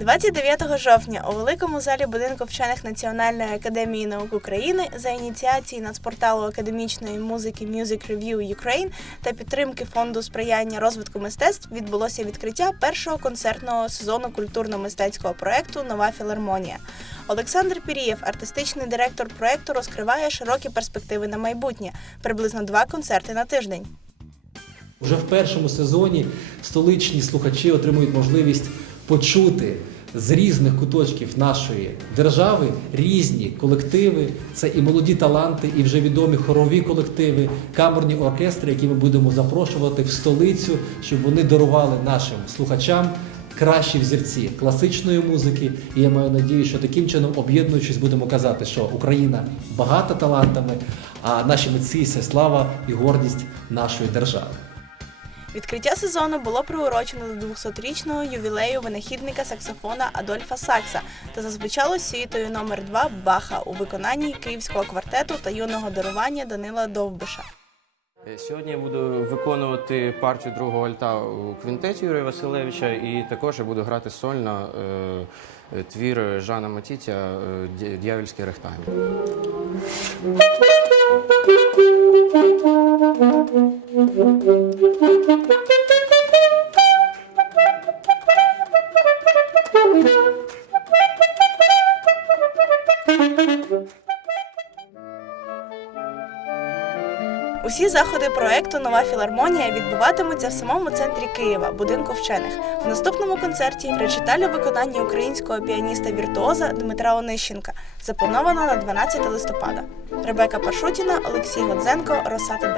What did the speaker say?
29 жовтня у великому залі будинку вчених Національної академії наук України за ініціації нацпорталу академічної музики Music Review Ukraine та підтримки фонду сприяння розвитку мистецтв відбулося відкриття першого концертного сезону культурно-мистецького проекту Нова філармонія. Олександр Пірієв, артистичний директор проекту, розкриває широкі перспективи на майбутнє приблизно два концерти на тиждень. Уже в першому сезоні столичні слухачі отримують можливість почути з різних куточків нашої держави різні колективи. Це і молоді таланти, і вже відомі хорові колективи, камерні оркестри, які ми будемо запрошувати в столицю, щоб вони дарували нашим слухачам. Кращі взірці класичної музики, і я маю надію, що таким чином, об'єднуючись, будемо казати, що Україна багата талантами, а наші митці це слава і гордість нашої держави. Відкриття сезону було приурочено до 200-річного ювілею винахідника саксофона Адольфа Сакса та зазвучало світою номер 2 Баха у виконанні київського квартету та юного дарування Данила Довбиша. Е, Сьогодні я буду виконувати партію другого альта у квінтеті Юрія Василевича, і також я буду грати сольно е, е, твір Жана Матітя е, «Дя- Д'явольський. Усі заходи проекту Нова філармонія відбуватимуться в самому центрі Києва, будинку вчених. В наступному концерті речиталь у виконанні українського піаніста-віртуоза Дмитра Онищенка заплановано на 12 листопада. Ребека Пашутіна, Олексій Годзенко, Роса ТБ.